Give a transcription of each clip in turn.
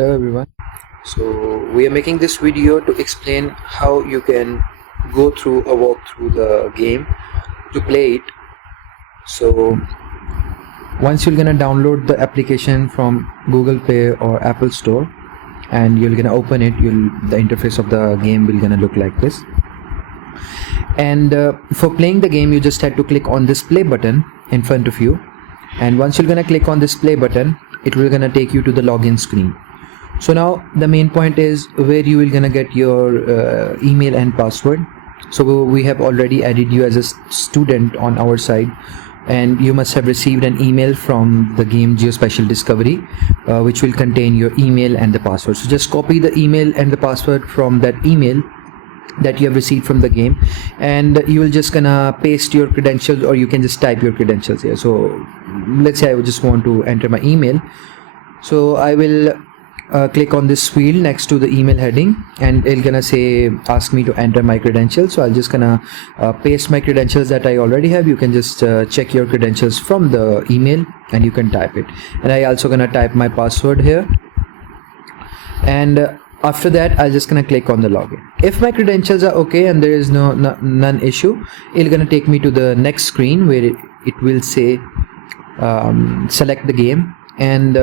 Hello everyone. So we are making this video to explain how you can go through or walk through the game to play it. So once you're gonna download the application from Google Play or Apple Store and you're gonna open it, the interface of the game will gonna look like this. And for playing the game, you just had to click on this play button in front of you, and once you're gonna click on this play button, it will gonna take you to the login screen. So now the main point is where you will gonna get your email and password. So we have already added you as a student on our side, and you must have received an email from the game Geospatial Discovery, which will contain your email and the password. So just copy the email and the password from that email that you have received from the game, and you will just gonna paste your credentials, or you can just type your credentials here. So let's say I would just want to enter my email, so I will click on this field next to the email heading, and it's gonna say ask me to enter my credentials. So I'll just gonna paste my credentials that I already have. You can just check your credentials from the email and you can type it, and I also gonna type my password here, and after that I'll just gonna click on the login. If my credentials are okay and there is none issue, it's gonna take me to the next screen where it will say select the game, and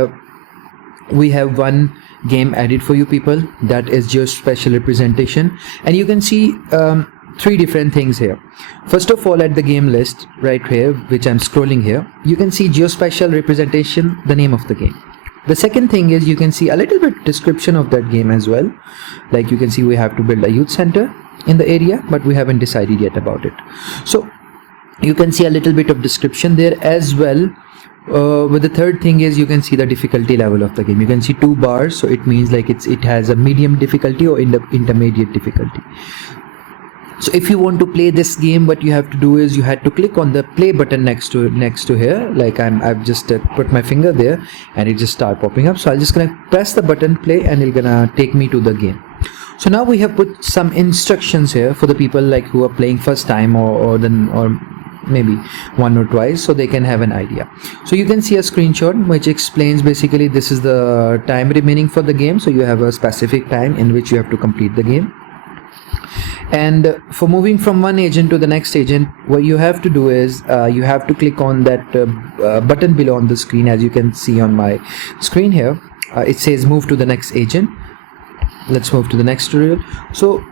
we have one game added for you people, that is Geospatial representation, and you can see three different things here. First of all, at the game list right here, which I'm scrolling here, you can see Geospatial representation, the name of the game. The second thing is you can see a little bit description of that game as well. Like you can see we have to build a youth center in the area, but we haven't decided yet about it. So you can see a little bit of description there as well. But the third thing is you can see the difficulty level of the game. You can see 2 bars, so it means like it has a medium difficulty or intermediate difficulty. So if you want to play this game, what you have to do is you had to click on the play button next to here. Like I've just put my finger there and it just start popping up. So I'm just gonna press the button play and it's gonna take me to the game. So now we have put some instructions here for the people like who are playing first time or maybe one or twice, so they can have an idea. So you can see a screenshot which explains basically this is the time remaining for the game. So you have a specific time in which you have to complete the game. And for moving from one agent to the next agent, what you have to do is you have to click on that button below on the screen. As you can see on my screen here, it says move to the next agent. Let's move to the next tutorial. So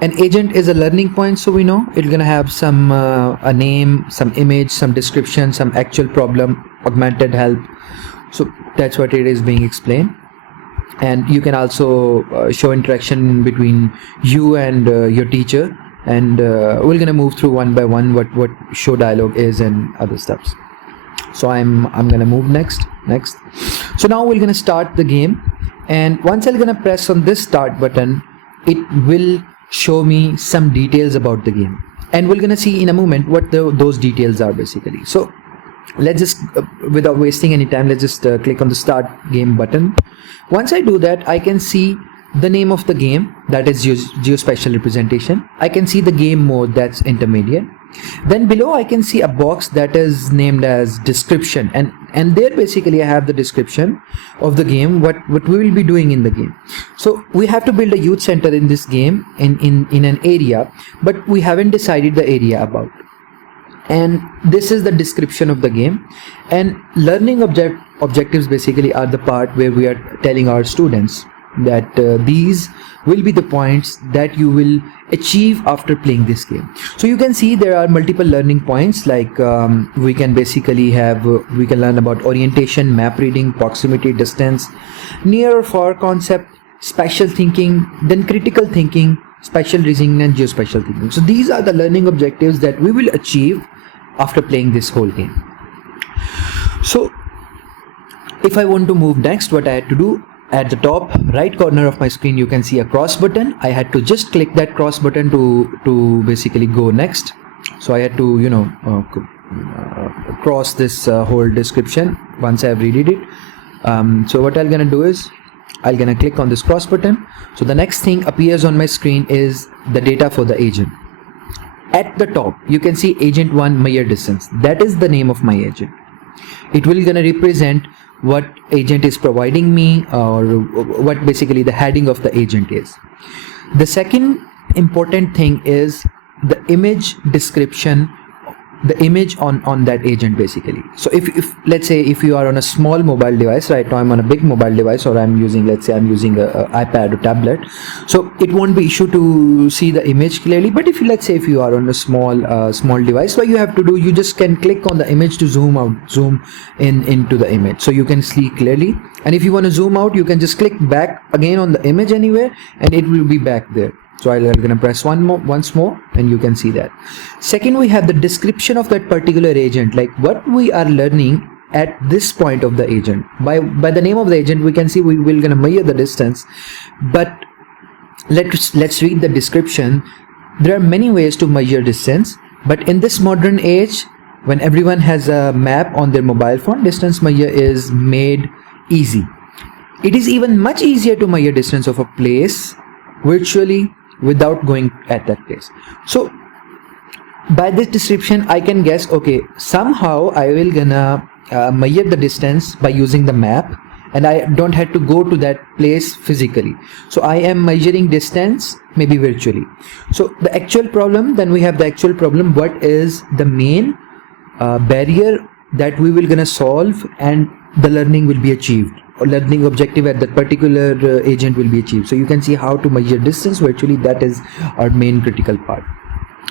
an agent is a learning point, so we know it's gonna have some a name, some image, some description, some actual problem, augmented help. So that's what it is being explained. And you can also show interaction between you and your teacher, and we're gonna move through one by one what show dialogue is and other stuffs. So I'm gonna move next. So now we're gonna start the game, and once I'm gonna press on this start button, it will show me some details about the game, and we're gonna see in a moment what those details are basically. So let's just without wasting any time, let's just click on the start game button. Once I do that, I can see the name of the game, that is Geospatial representation. I can see the game mode, that's intermediate. Then below I can see a box that is named as description, and there basically I have the description of the game, what we will be doing in the game. So we have to build a youth center in this game in an area, but we haven't decided the area about. And this is the description of the game, and learning objectives basically are the part where we are telling our students that these will be the points that you will achieve after playing this game. So you can see there are multiple learning points, like we can basically have we can learn about orientation, map reading, proximity, distance, near or far concept, spatial thinking, then critical thinking, spatial reasoning, and geospatial thinking. So these are the learning objectives that we will achieve after playing this whole game. So if I want to move next, what I had to do, at the top right corner of my screen you can see a cross button. I had to just click that cross button to basically go next. So I had to cross this whole description once I have read it. So what I'm gonna do is I'm gonna click on this cross button. So the next thing appears on my screen is the data for the agent. At the top you can see agent 1 Meyer distance. That is the name of my agent. It will gonna represent what agent is providing me, or what basically the heading of the agent is. The second important thing is the image description, the image on that agent basically. So if let's say if you are on a small mobile device, right now I'm on a big mobile device, or I'm using, let's say I'm using a iPad or tablet, so it won't be issue to see the image clearly. But if you, let's say if you are on a small device, what you have to do, you just can click on the image to zoom into the image, so you can see clearly. And if you want to zoom out, you can just click back again on the image anywhere and it will be back there. So I'm going to press once more and you can see that. Second, we have the description of that particular agent, like what we are learning at this point of the agent. By the name of the agent, we can see we will going to measure the distance. But let's read the description. There are many ways to measure distance, but in this modern age, when everyone has a map on their mobile phone, distance measure is made easy. It is even much easier to measure distance of a place virtually without going at that place. So by this description I can guess, okay, somehow I will gonna measure the distance by using the map, and I don't have to go to that place physically. So I am measuring distance maybe virtually. So the actual problem, then we have the actual problem, what is the main barrier that we will gonna solve and the learning will be achieved, or learning objective at that particular agent will be achieved. So you can see how to measure distance virtually. That is our main critical part.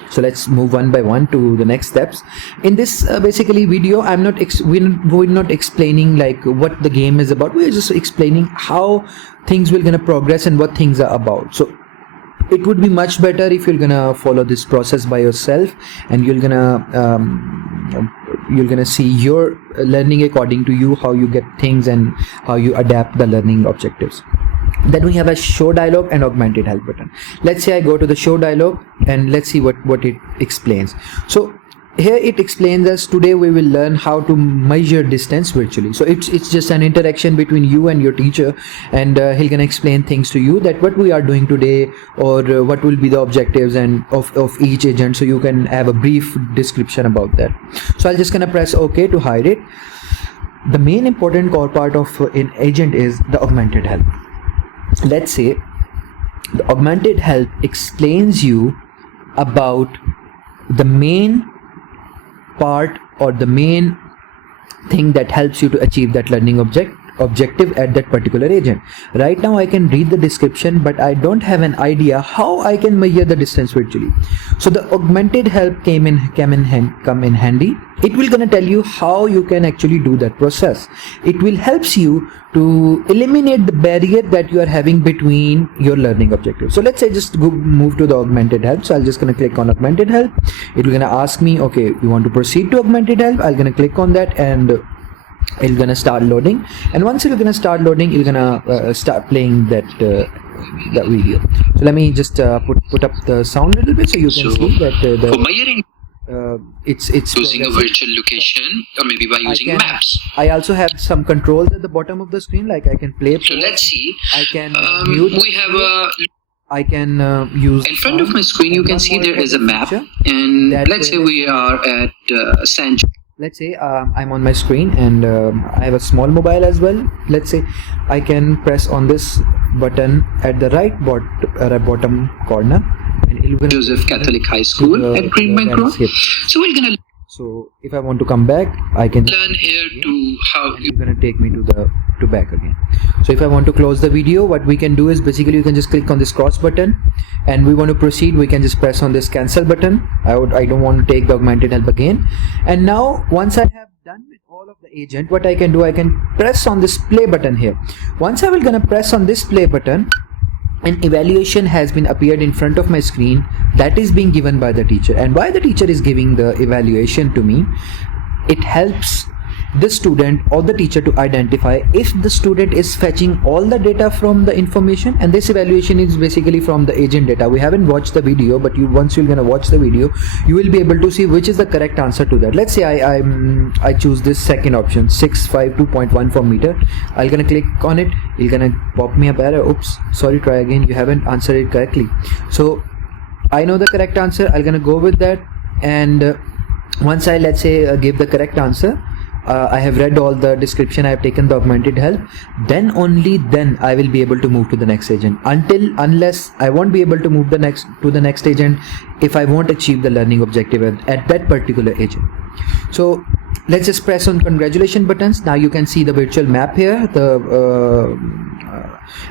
So let's move one by one to the next steps. In this basically video, we're not explaining like what the game is about. We're just explaining how things will gonna progress and what things are about. So it would be much better if you're gonna follow this process by yourself, and you're gonna see your learning according to you, how you get things and how you adapt the learning objectives. Then we have a show dialog and augmented help button. Let's say I go to the show dialog and let's see what it explains. So here it explains us, today we will learn how to measure distance virtually. So it's just an interaction between you and your teacher, and he's gonna explain things to you, that what we are doing today, or what will be the objectives and of each agent, so you can have a brief description about that. So I'll just gonna press OK to hide it. The main important core part of an agent is the augmented help. Let's say the augmented help explains you about the main part or the main thing that helps you to achieve that learning objective at that particular agent. Right now I can read the description, but I don't have an idea how I can measure the distance virtually. So the augmented help come in handy. It will gonna tell you how you can actually do that process. It will helps you to eliminate the barrier that you are having between your learning objectives. So let's say just move to the augmented help. So I'll just gonna click on augmented help. It will gonna ask me, okay, you want to proceed to augmented help. I'm gonna click on that and it's gonna start loading, and once it's gonna start loading, it's gonna start playing that video. So let me just put up the sound a little bit so you can see that it's using a virtual location, or maybe by using maps. I also have some controls at the bottom of the screen, like I can play. So let's see. I can mute. We have a. I can use. In front of my screen, you can see there is a map, and let's say we are at San. Let's say I'm on my screen and I have a small mobile as well. Let's say I can press on this button at the right bottom corner, and it will Joseph Catholic High School at Greenbank Road. So we're gonna. So if I want to come back, I can learn here to how you're gonna take me to back again. So if I want to close the video, what we can do is basically you can just click on this cross button, and we want to proceed, we can just press on this cancel button. I don't want to take the augmented help again. And now once I have done with all of the agent, what I can do, I can press on this play button here. Once I will gonna press on this play button, an evaluation has been appeared in front of my screen that is being given by the teacher. And why the teacher is giving the evaluation to me, it helps the student or the teacher to identify if the student is fetching all the data from the information, and this evaluation is basically from the agent data. We haven't watched the video, but once you're gonna watch the video, you will be able to see which is the correct answer to that. Let's say I choose this second option, 652.14 meter. I'm gonna click on it. It's gonna pop me up error. Oops, sorry, try again. You haven't answered it correctly. So I know the correct answer. I'm gonna go with that, and once I, let's say, give the correct answer, I have read all the description, I have taken the augmented help, then only then I will be able to move to the next agent. Unless I won't be able to move to the next agent if I won't achieve the learning objective at that particular agent. So let's just press on congratulations buttons. Now you can see the virtual map here,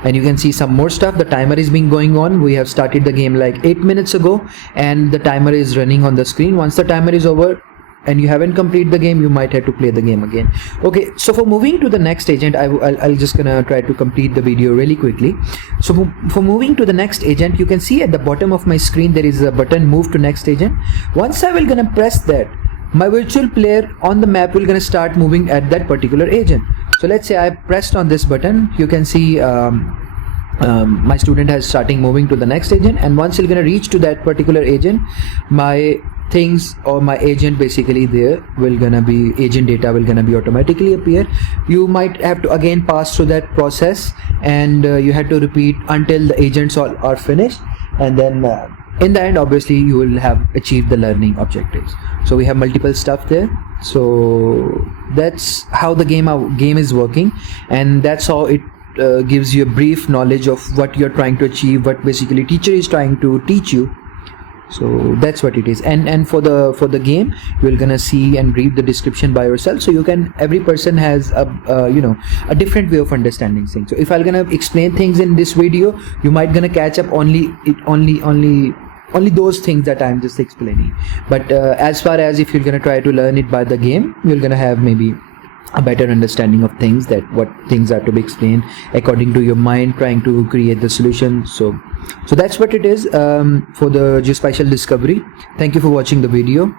and you can see some more stuff. The timer is being going on. We have started the game like 8 minutes ago, and the timer is running on the screen. Once the timer is over and you haven't completed the game, you might have to play the game again. Okay, so for moving to the next agent, I'll just gonna try to complete the video really quickly. So for moving to the next agent, you can see at the bottom of my screen there is a button, move to next agent. Once I will gonna press that, my virtual player on the map will gonna start moving at that particular agent. So let's say I pressed on this button, you can see my student has starting moving to the next agent, and once you're gonna reach to that particular agent, my things or my agent basically there will gonna be, agent data will gonna be automatically appear. You might have to again pass through that process, and you have to repeat until the agents are finished, and then in the end obviously you will have achieved the learning objectives. So we have multiple stuff there. So that's how the game is working, and that's how it gives you a brief knowledge of what you're trying to achieve, what basically teacher is trying to teach you. So that's what it is. And for the game, you're gonna see and read the description by yourself. So you can, every person has a different way of understanding things. So if I'm gonna explain things in this video, you might gonna catch up only those things that I'm just explaining. But as far as if you're gonna try to learn it by the game, you're gonna have maybe a better understanding of things, that what things are to be explained according to your mind trying to create the solution. So that's what it is for the Geospatial Discovery. Thank you for watching the video.